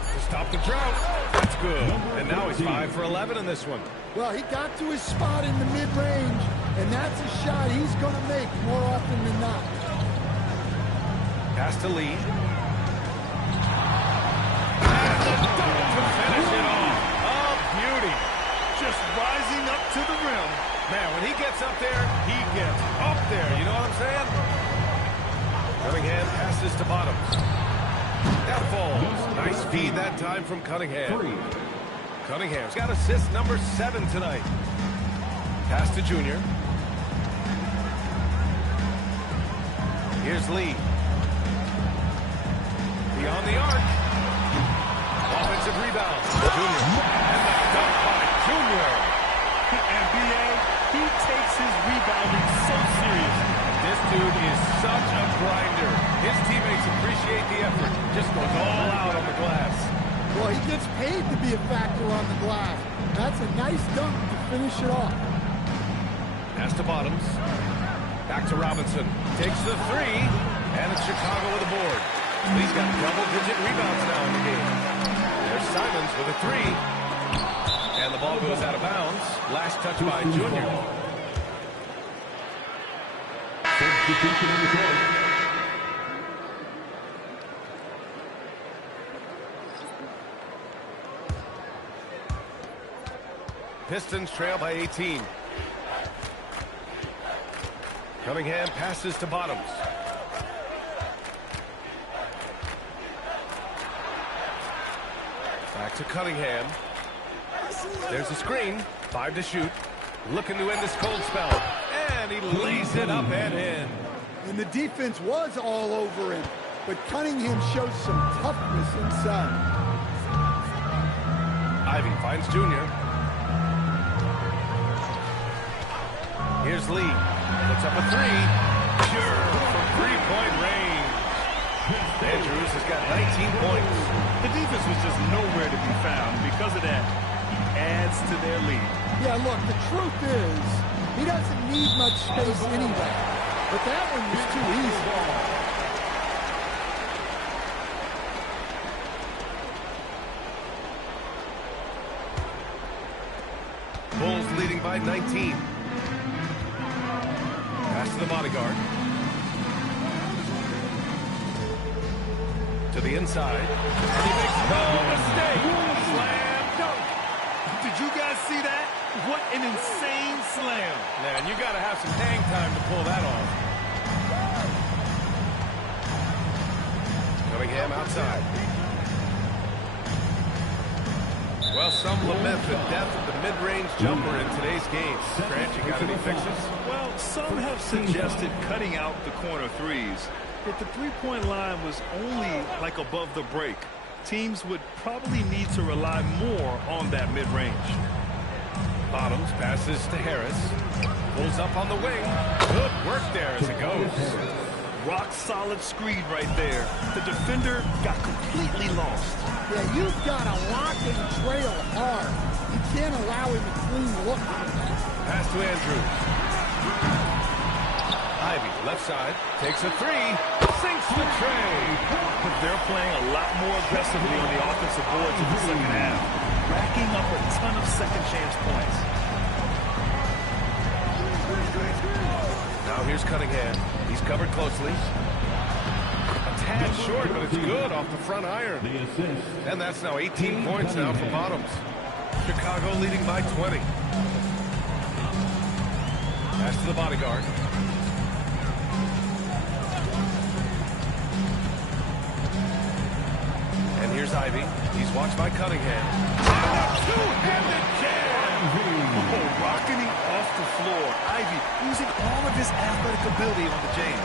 To stop the drought. That's good. And now he's 5 for 11 in this one. Well, he got to his spot in the mid-range, and that's a shot he's going to make more often than not. Pass to Lee. And the dunk to finish it off. A beauty. Just rising up to the rim. Man, when he gets up there, he gets up there. You know what I'm saying? Cunningham passes to Bottoms. That falls. Nice feed that time from Cunningham. Cunningham's got assist number 7 tonight. Pass to Junior. Here's Lee. Beyond the arc. Offensive rebound. Junior. And the dunk by Junior. And B.A., he takes his rebounding so seriously. This dude is such a grinder. His teammates appreciate the effort. Just goes all out on the glass. Well, he gets paid to be a factor on the glass. That's a nice dunk to finish it off. Pass to Bottoms. Back to Robinson. Takes the 3. And it's Chicago with a board. He's got double-digit rebounds now in the game. There's Simons with a 3. And the ball goes out of bounds. Last touch by Junior. Substitution in the court. Pistons trail by 18. Cunningham passes to Bottoms. Back to Cunningham. There's a screen. 5 to shoot. Looking to end this cold spell. And he lays it up and in. And the defense was all over him, but Cunningham shows some toughness inside. Ivy finds Junior. Here's Lee. Puts up a 3. Pure from three-point range. Andrews has got 19 points. The defense was just nowhere to be found. Because of that, he adds to their lead. Yeah, look, the truth is, he doesn't need much space anyway. But that one was too easy. Bulls leading by 19. Pass to the bodyguard. To the inside. And he makes no mistake. Slam dunk. Did you guys see that? What an insane slam. Man, you got to have some hang time to pull that off. Cunningham outside. Well, some lament the death of the mid-range jumper in today's game. Grant, you got any fixes? Well, some have suggested cutting out the corner threes. If the three-point line was only like above the break, teams would probably need to rely more on that mid-range. Bottoms passes to Harris. Pulls up on the wing. Good work there as it goes. Rock-solid screen right there. The defender got completely lost. Yeah, you've got to lock and trail hard. You can't allow him a clean look. Pass to Andrews. Ivy, left side, takes a three, sinks the tray. But they're playing a lot more aggressively on the offensive boards in the second half, racking up a ton of second chance points. Now here's Cunningham. He's covered closely. A tad short, but it's good off the front iron. And that's now 18 points now for Bottoms. Chicago leading by 20. Pass to the bodyguard. And here's Ivy. He's watched by Cunningham. And a two-handed jam! Oh, rocketing off the floor. Ivy using all of his athletic ability on the jam.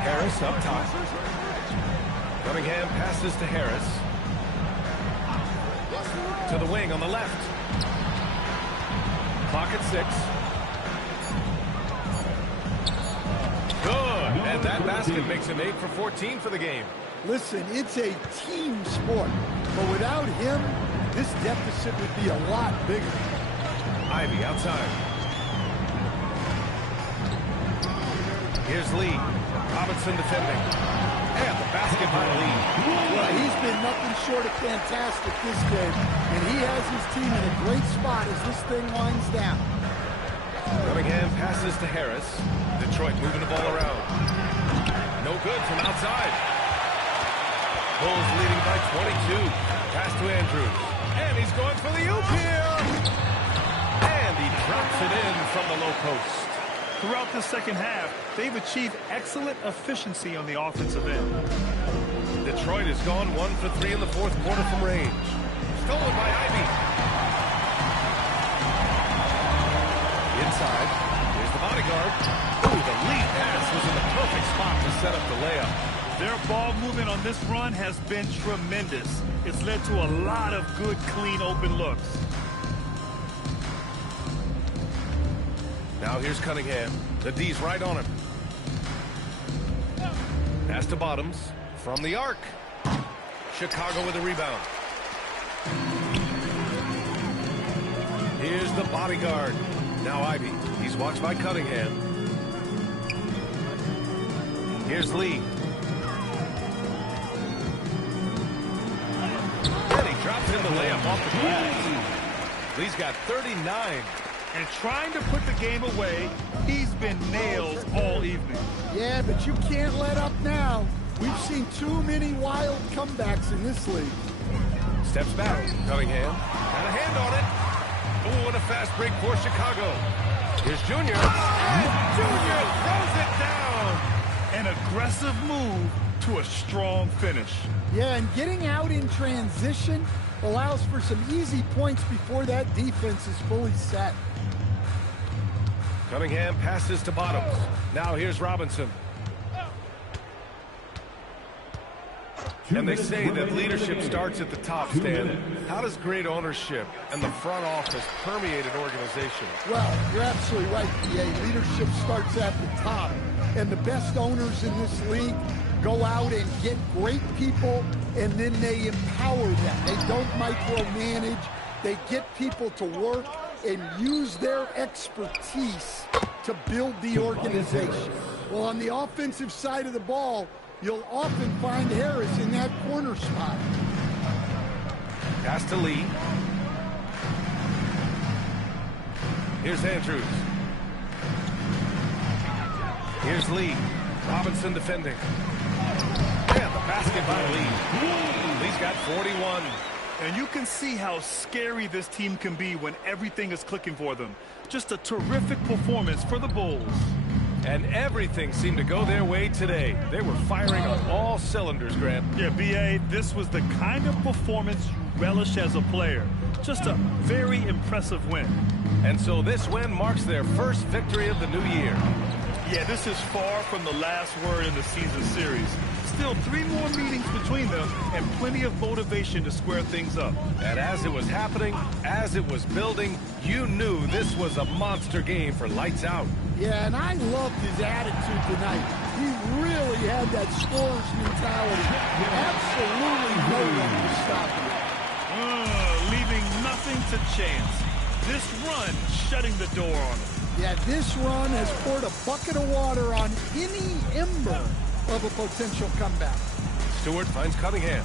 Harris up top. Cunningham passes to Harris. To the wing on the left. Clock at 6. Good. And that basket makes him 8 for 14 for the game. Listen, it's a team sport. But without him, this deficit would be a lot bigger. Ivy outside. Here's Lee. Robinson defending. And the basket by Lee. Well, he's been nothing short of fantastic this game. And he has his team in a great spot as this thing winds down. Cunningham passes to Harris. Detroit moving the ball around. No good from outside. Bulls leading by 22. Pass to Andrews. And he's going for the oop here. And he drops it in from the low post. Throughout the second half, they've achieved excellent efficiency on the offensive end. Detroit has gone 1 for 3 in the fourth quarter from range. Stolen by Ivy. Inside. Here's the bodyguard. Ooh, the lead pass was in the perfect spot to set up the layup. Their ball movement on this run has been tremendous. It's led to a lot of good, clean, open looks. Now here's Cunningham. The D's right on him. Pass to Bottoms from the arc. Chicago with a rebound. Here's the bodyguard. Now Ivy. He's watched by Cunningham. Here's Lee. And he drops in the layup off the glass. Lee's got 39. And trying to put the game away, he's been nailed all evening. Yeah, but you can't let up now. We've seen too many wild comebacks in this league. Steps back. Cunningham. Got a hand on it. Oh, what a fast break for Chicago. Here's Junior. And Junior throws it down. An aggressive move to a strong finish. Yeah, and getting out in transition allows for some easy points before that defense is fully set. Cunningham passes to Bottoms. Now here's Robinson. And they say that leadership starts at the top, Stan. How does great ownership and the front office permeate an organization? Well, you're absolutely right, PA. Leadership starts at the top. And the best owners in this league go out and get great people, and then they empower them. They don't micromanage. They get people to work, and use their expertise to build the organization. Well, on the offensive side of the ball, you'll often find Harris in that corner spot. Pass to Lee. Here's Andrews. Here's Lee. Robinson defending. And the basket by Lee. Lee's got 41. And you can see how scary this team can be when everything is clicking for them. Just a terrific performance for the Bulls. And everything seemed to go their way today. They were firing on all cylinders, Grant. Yeah, B.A., this was the kind of performance you relish as a player. Just a very impressive win. And so this win marks their first victory of the new year. Yeah, this is far from the last word in the season series. Still 3 more meetings between them and plenty of motivation to square things up. And as it was happening, as it was building, you knew this was a monster game for lights out. Yeah, and I loved his attitude tonight. He really had that scorer's mentality. Absolutely no one was stopping him. Leaving nothing to chance. This run shutting the door on him. Yeah, this run has poured a bucket of water on any ember of a potential comeback. Stewart finds Cunningham.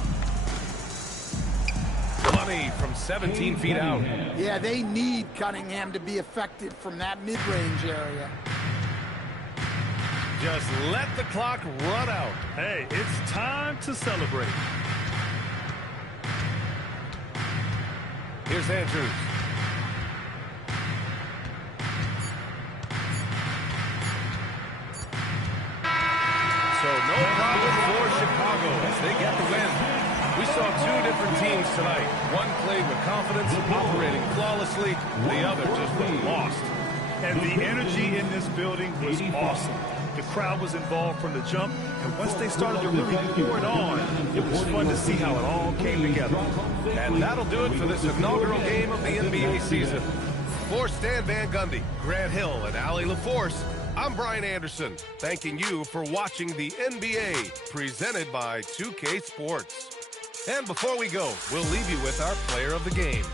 Money from 17 feet out. Yeah, they need Cunningham to be effective from that mid-range area. Just let the clock run out. Hey, it's time to celebrate. Here's Andrews. So no problem for Chicago as they get the win. We saw 2 different teams tonight. One played with confidence, operating flawlessly. The other just was lost. And the energy in this building was awesome. The crowd was involved from the jump, and once they started to really pour it on, it was fun to see how it all came together. And that'll do it for this inaugural game of the NBA season. For Stan Van Gundy, Grant Hill, and Allie LaForce, I'm Brian Anderson, thanking you for watching the NBA, presented by 2K Sports. And before we go, we'll leave you with our player of the game.